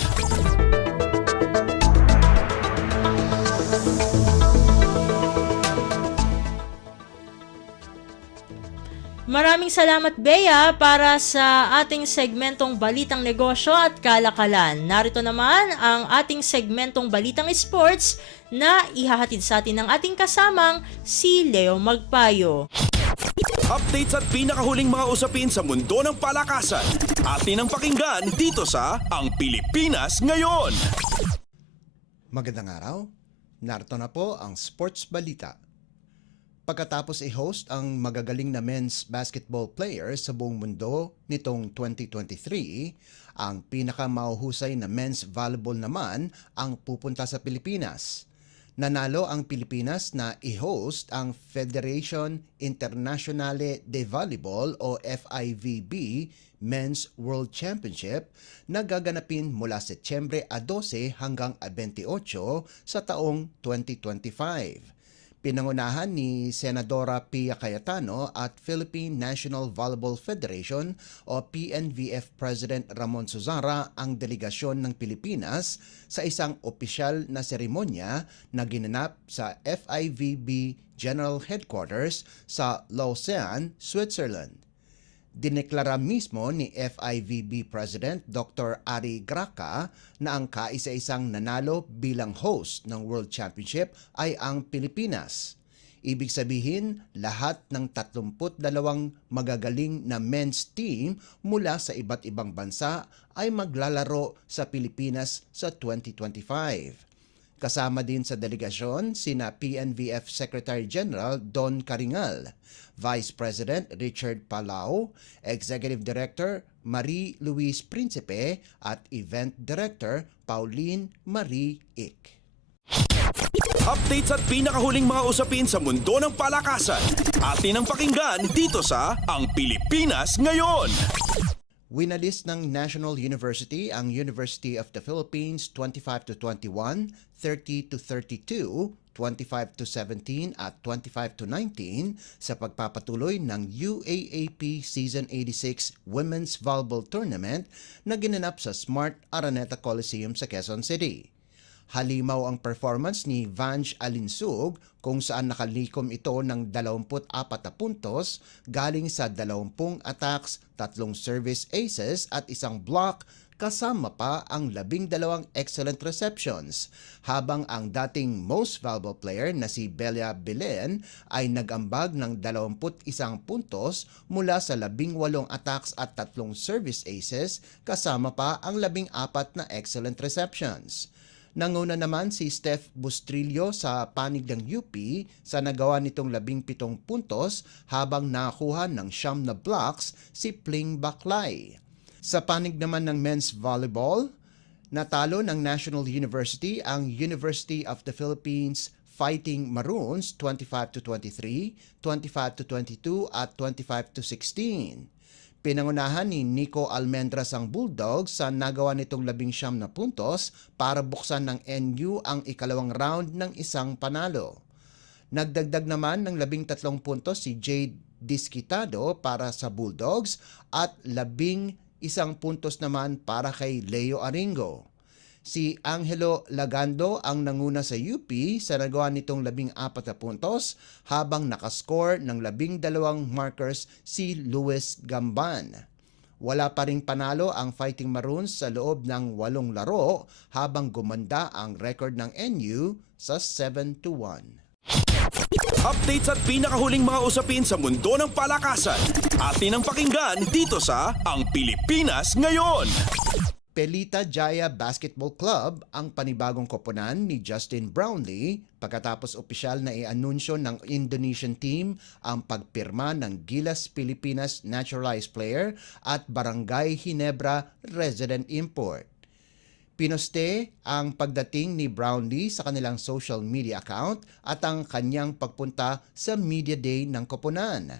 Maraming salamat, Bea, para sa ating segmentong Balitang Negosyo at Kalakalan. Narito naman ang ating segmentong Balitang Sports na ihahatid sa atin ng ating kasamang si Leo Magpayo. Updates at pinakahuling mga usapin sa mundo ng palakasan. Atin ang pakinggan dito sa Ang Pilipinas Ngayon. Magandang araw, narito na po ang Sports Balita. Pagkatapos i-host ang magagaling na men's basketball players sa buong mundo nitong 2023, ang pinakamauhusay na men's volleyball naman ang pupunta sa Pilipinas. Nanalo ang Pilipinas na i-host ang Federation Internazionale de Volleyball o FIVB Men's World Championship na gaganapin mula Setyembre 12 hanggang 28 sa taong 2025. Pinangunahan ni Senadora Pia Cayetano at Philippine National Volleyball Federation o PNVF President Ramon Suzara ang delegasyon ng Pilipinas sa isang opisyal na seremonya na ginanap sa FIVB General Headquarters sa Lausanne, Switzerland. Dineklara mismo ni FIVB President Dr. Ari Graca na ang kaisa-isang nanalo bilang host ng World Championship ay ang Pilipinas. Ibig sabihin, lahat ng 32 magagaling na men's team mula sa iba't ibang bansa ay maglalaro sa Pilipinas sa 2025. Kasama din sa delegasyon sina PNVF Secretary General Don Caringal, Vice President Richard Palau, Executive Director Marie-Louise Principe at Event Director Pauline Marie Ick. Updates at pinakahuling mga usapin sa mundo ng palakasan. Atin ang pakinggan dito sa Ang Pilipinas Ngayon. Winalis ng National University ang University of the Philippines 25-21, 30-32, 25-17 at 25-19 sa pagpapatuloy ng UAAP Season 86 Women's Volleyball Tournament na ginanap sa Smart Araneta Coliseum sa Quezon City. Halimaw ang performance ni Vange Alinsug kung saan nakalikom ito ng 24 na puntos galing sa 20 attacks, 3 service aces at 1 block kasama pa ang 12 excellent receptions, habang ang dating most valuable player na si Belia Belen ay nag-ambag ng 21 puntos mula sa 18 attacks at 3 service aces kasama pa ang 14 na excellent receptions. Nanguna naman si Steph Bustrillo sa panig ng UP sa nagawa nitong 17 puntos habang nakakuha ng 9 na blocks si Pling Baklay. Sa panig naman ng men's volleyball, natalo ng National University ang University of the Philippines Fighting Maroons 25-23, 25-22 at 25-16. Pinangunahan ni Nico Almendras ang Bulldogs sa nagawa nitong 19 na puntos para buksan ng NU ang ikalawang round ng isang panalo. Nagdagdag naman ng 13 puntos si Jade Disquitado para sa Bulldogs at 11 puntos naman para kay Leo Aringo. Si Angelo Lagando ang nanguna sa UP sa nagawa nitong 14 na puntos habang nakascore ng 12 markers si Luis Gamban. Wala pa ring panalo ang Fighting Maroons sa loob ng 8 laro habang gumanda ang record ng NU sa 7-1. Updates at pinakahuling mga usapin sa mundo ng palakasan. Atin ang pakinggan dito sa Ang Pilipinas Ngayon. Pelita Jaya Basketball Club ang panibagong koponan ni Justin Brownlee pagkatapos opisyal na i-anunsyo ng Indonesian team ang pagpirma ng Gilas Pilipinas naturalized player at Barangay Ginebra resident import. Pinoste ang pagdating ni Brownlee sa kanilang social media account at ang kanyang pagpunta sa media day ng koponan.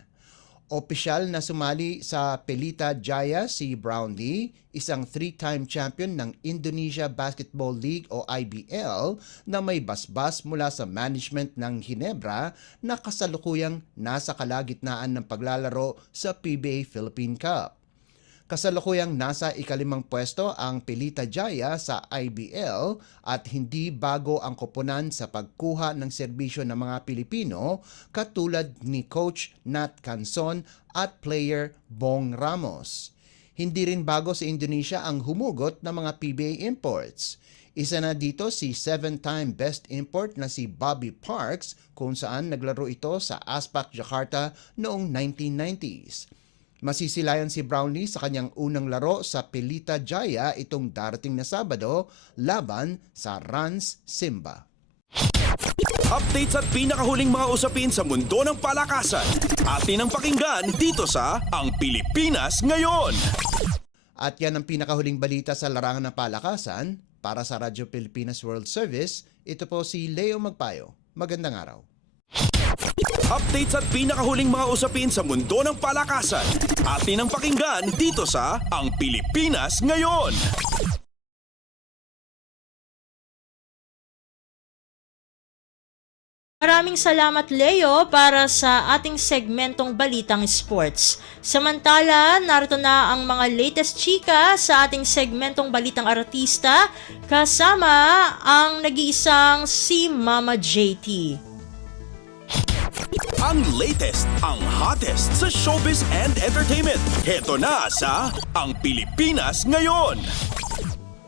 Opisyal na sumali sa Pelita Jaya si Brownlee, isang 3-time champion ng Indonesia Basketball League o IBL na may basbas mula sa management ng Ginebra na kasalukuyang nasa kalagitnaan ng paglalaro sa PBA Philippine Cup. Kasalukuyang nasa ikalimang pwesto ang Pelita Jaya sa IBL at hindi bago ang koponan sa pagkuha ng serbisyo ng mga Pilipino katulad ni Coach Nat Canson at player Bong Ramos. Hindi rin bago sa Indonesia ang humugot ng mga PBA imports. Isa na dito si 7-time best import na si Bobby Parks kung saan naglaro ito sa Aspak Jakarta noong 1990s. Masisilayan si Brownlee sa kanyang unang laro sa Pelita Jaya itong darating na Sabado laban sa Rans Simba. Updates at pinakahuling mga usapin sa mundo ng palakasan. Atin ang pakinggan dito sa Ang Pilipinas Ngayon. At yan ang pinakahuling balita sa larangan ng palakasan. Para sa Radyo Pilipinas World Service, ito po si Leo Magpayo. Magandang araw. Updates at pinakahuling mga usapin sa mundo ng palakasan. Atin ang pakinggan dito sa Ang Pilipinas Ngayon. Maraming salamat Leo para sa ating segmentong Balitang Sports. Samantala, narito na ang mga latest chika sa ating segmentong Balitang Artista kasama ang nag-iisang si Mama JT. Ang latest, ang hottest sa showbiz and entertainment. Heto na sa Ang Pilipinas Ngayon.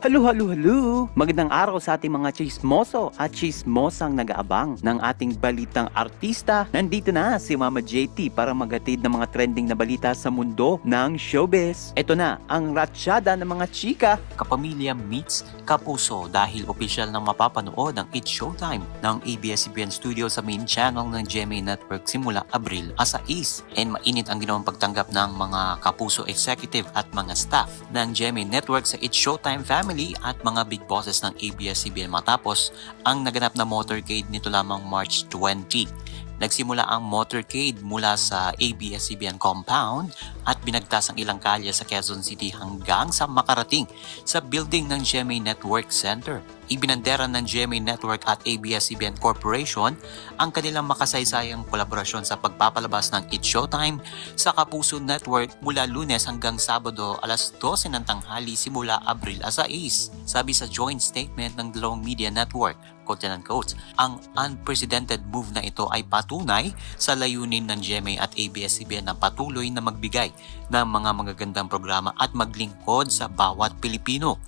Halo! Magandang araw sa ating mga chismoso at chismosang nag-aabang ng ating balitang artista. Nandito na si Mama JT para maghatid ng mga trending na balita sa mundo ng showbiz. Ito na ang ratsyada ng mga chika. Kapamilya meets kapuso dahil opisyal nang mapapanood ang It's Showtime ng ABS-CBN Studio sa main channel ng GMA Network simula Abril 6. And mainit ang ginawang pagtanggap ng mga kapuso executive at mga staff ng GMA Network sa It's Showtime family at mga big bosses ng ABS-CBN matapos ang naganap na motorcade nito lamang March 20. Nagsimula ang motorcade mula sa ABS-CBN compound at binagtas ang ilang kalye sa Quezon City hanggang sa makarating sa building ng GMA Network Center. Ibinandera ng GMA Network at ABS-CBN Corporation ang kanilang makasaysayang kolaborasyon sa pagpapalabas ng It's Showtime sa Kapuso Network mula Lunes hanggang Sabado alas 12 ng tanghali simula Abril 6. Sabi sa joint statement ng dalawang media network, quote-unquote, ang unprecedented move na ito ay patunay sa layunin ng GMA at ABS-CBN na patuloy na magbigay ng mga magagandang programa at maglingkod sa bawat Pilipino.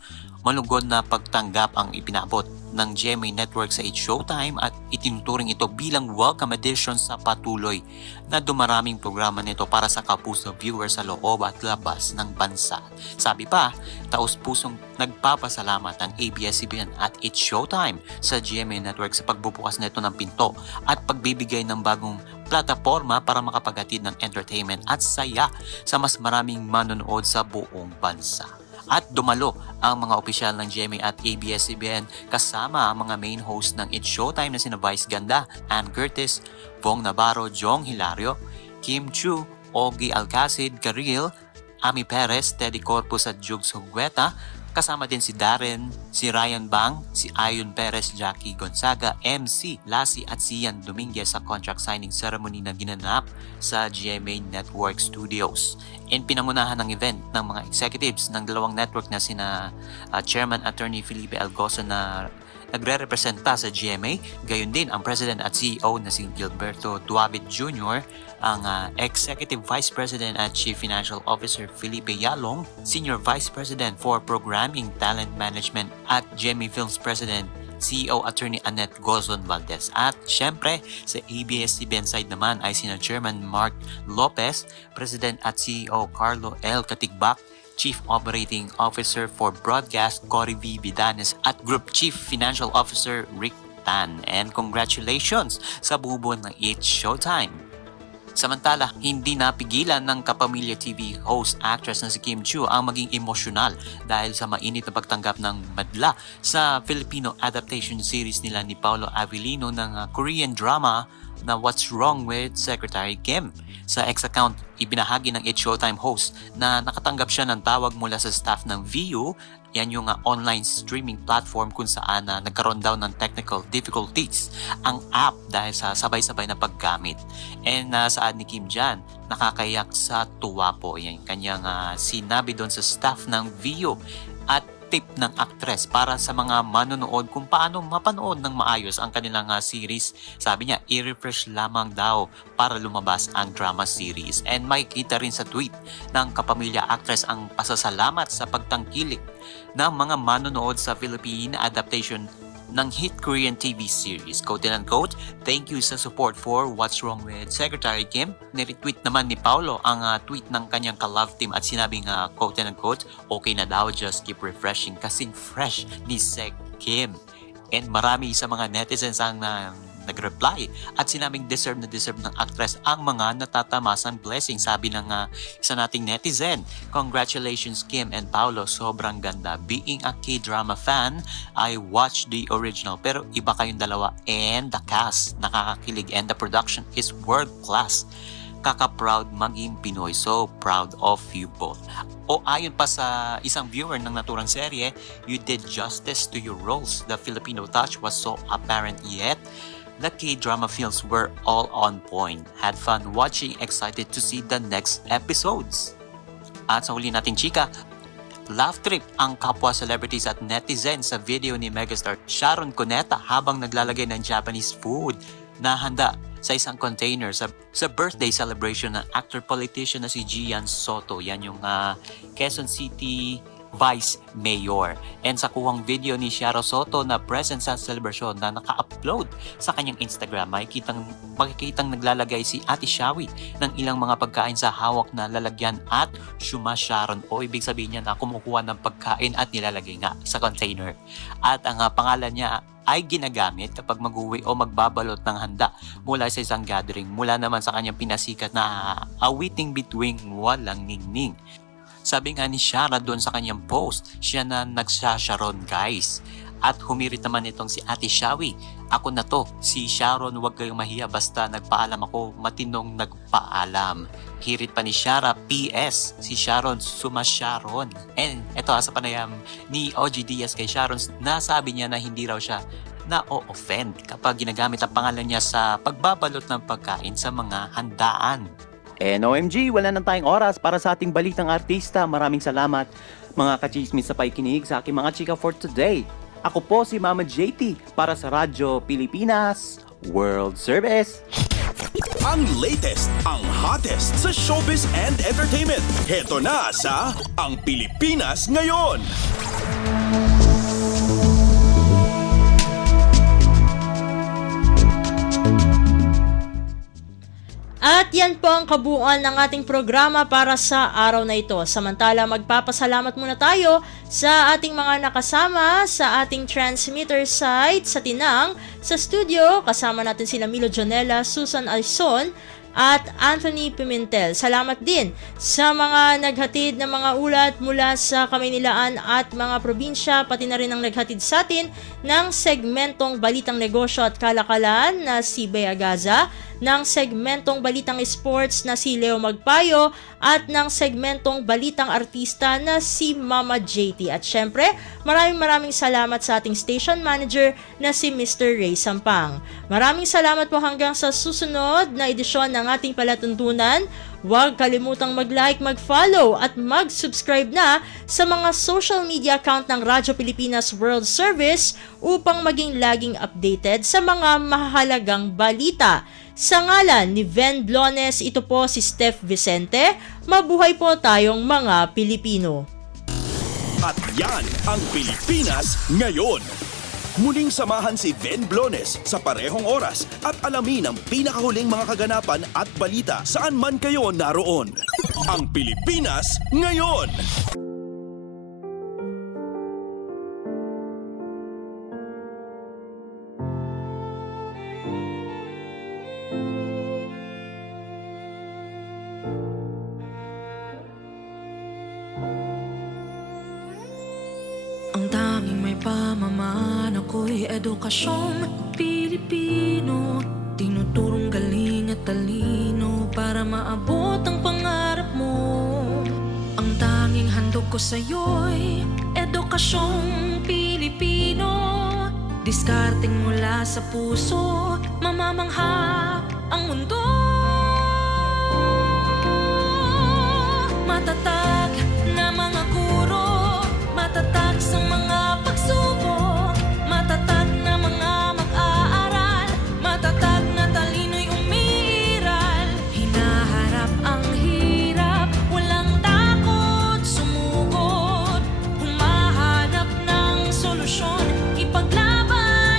Malugod na pagtanggap ang ipinabot ng GMA Network sa It's Showtime at itinuturing ito bilang welcome addition sa patuloy na dumaraming programa nito para sa kapuso viewers sa loob at labas ng bansa. Sabi pa, taus-pusong nagpapasalamat ang ABS-CBN at It's Showtime sa GMA Network sa pagbubukas nito ng pinto at pagbibigay ng bagong plataforma para makapaghatid ng entertainment at saya sa mas maraming manonood sa buong bansa. At dumalo ang mga opisyal ng GMA at ABS-CBN kasama ang mga main host ng It's Showtime na sina Vice Ganda, Ann Curtis, Bong Navarro, Jong Hilario, Kim Chu, Ogie Alcacid, Karil, Ami Perez, Teddy Corpus at Jugs Hugueta. Kasama din si Darren, si Ryan Bang, si Ayon Perez, Jackie Gonzaga, MC Lassie at si Ian Dominguez sa contract signing ceremony na ginanap sa GMA Network Studios. And pinangunahan ng event ng mga executives ng dalawang network na sina Chairman Attorney Felipe Algoso na nagre-representa sa GMA, gayon din ang President at CEO na si Gilberto Duabit Jr., ang Executive Vice President at Chief Financial Officer Felipe Yalong, Senior Vice President for Programming Talent Management at GMA Films President CEO Attorney Annette Gozon Valdez. At syempre, sa ABS-CBN side naman ay sina Chairman Mark Lopez, President at CEO Carlo L. Katigbak, Chief Operating Officer for Broadcast Cory V. Vidanes at Group Chief Financial Officer Rick Tan. And congratulations sa bubuo ng It's Showtime! Samantala, hindi napigilan ng Kapamilya TV host actress na si Kim Chu ang maging emosyonal dahil sa mainit na pagtanggap ng madla sa Filipino adaptation series nila ni Paolo Avellino ng Korean drama na What's Wrong with Secretary Kim. Sa X-account, ibinahagi ng It's Showtime host na nakatanggap siya ng tawag mula sa staff ng VU. Yan yung online streaming platform kung saan nagkaroon daw ng technical difficulties ang app dahil sa sabay-sabay na paggamit. And saad ni Kim dyan, nakakayak sa tuwa po. Yan yung kanyang sinabi doon sa staff ng VU. At tip ng actress para sa mga manonood kung paano mapanood ng maayos ang kanilang series. Sabi niya, i-refresh lamang daw para lumabas ang drama series. And makikita rin sa tweet ng Kapamilya actress ang pasasalamat sa pagtangkilik ng mga manonood sa Philippine adaptation ng hit Korean TV series. Quote and unquote, thank you sa support for What's Wrong with Secretary Kim. Niretweet naman ni Paolo ang tweet ng kanyang ka-love team at sinabing quote and unquote, okay na daw, just keep refreshing kasing fresh ni Sec Kim. And marami sa mga netizens ang nag-reply at sinabing deserve ng actress ang mga natatamasang blessing. Sabi ng isa nating netizen, congratulations Kim and Paolo, sobrang ganda. Being a K-drama fan, I watched the original pero iba kayong dalawa and the cast, nakakakilig and the production is world class. Kaka-proud maging Pinoy, so proud of you both. O ayon pa sa isang viewer ng naturang serye, you did justice to your roles. The Filipino touch was so apparent yet the K-drama films were all on point. Had fun watching, excited to see the next episodes. At sa huli nating chika, laugh trip ang kapwa celebrities at netizens sa video ni megastar Sharon Cuneta habang naglalagay ng Japanese food na handa sa isang container sa birthday celebration ng actor-politician na si Gian Soto. Yan yung Quezon City Vice Mayor. And sa kuhang video ni Sharon Soto na present sa celebration na naka-upload sa kanyang Instagram, makikitang naglalagay si Ate Shawi ng ilang mga pagkain sa hawak na lalagyan at Sharon o ibig sabihin niya na kumukuha ng pagkain at nilalagay nga sa container. At ang pangalan niya ay ginagamit kapag mag-uwi o magbabalot ng handa mula sa isang gathering mula naman sa kanyang pinasikat na awiting bituing walang ningning. Sabi nga ni Shara doon sa kanyang post, siya na nagsasharon guys. At humirit naman itong si Ate Shawi. Ako na to, si Sharon, huwag kayong mahiya basta nagpaalam ako, matinong nagpaalam. Hirit pa ni Shara, PS, si Sharon, sumasharon. And ito sa panayam ni OG Diaz kay Sharon, nasabi niya na hindi raw siya na-offend kapag ginagamit ang pangalan niya sa pagbabalot ng pagkain sa mga handaan. And OMG, wala nang tayong oras para sa ating balitang artista. Maraming salamat mga kachismis sa pakikinig sa aking mga chika for today. Ako po si Mama JT para sa Radyo Pilipinas World Service. Ang latest, ang hottest sa showbiz and entertainment. Heto na sa Ang Pilipinas Ngayon. At yan po ang kabuuan ng ating programa para sa araw na ito. Samantala, magpapasalamat muna tayo sa ating mga nakasama sa ating transmitter site sa Tinang. Sa studio, kasama natin sila Milo Jonella, Susan Alson, at Anthony Pimentel. Salamat din sa mga naghatid ng mga ulat mula sa Kamaynilaan at mga probinsya, pati na rin ang naghatid sa atin ng segmentong Balitang Negosyo at Kalakalan na si Bea Gaza, ng segmentong Balitang Sports na si Leo Magpayo at ng segmentong Balitang Artista na si Mama JT. At syempre, maraming salamat sa ating station manager na si Mr. Ray Sampang. Maraming salamat po hanggang sa susunod na edisyon ng ating palatuntunan. Huwag kalimutang mag-like, mag-follow at mag-subscribe na sa mga social media account ng Radyo Pilipinas World Service upang maging laging updated sa mga mahalagang balita. Sa ngalan ni Ven Blones, ito po si Steph Vicente. Mabuhay po tayong mga Pilipino. At yan ang Pilipinas Ngayon. Muling samahan si Ven Blones sa parehong oras at alamin ang pinakahuling mga kaganapan at balita saan man kayo naroon. Ang Pilipinas Ngayon! Ang tanging may pamamaan ako'y edukasyong Pilipino. Tinuturong galing at talino para maabot ang pangarap mo. Ang tanging handog ko sa'yo'y edukasyong Pilipino. Diskarteng mula sa puso, mamamangha ang mundo. Matatag na mga guro, matatag sa mga pagsubok, matatag na mga mag-aaral, matatag na talino'y umiiral. Hinaharap ang hirap, walang takot sumugod, humahanap ng solusyon, ipaglaban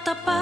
matapat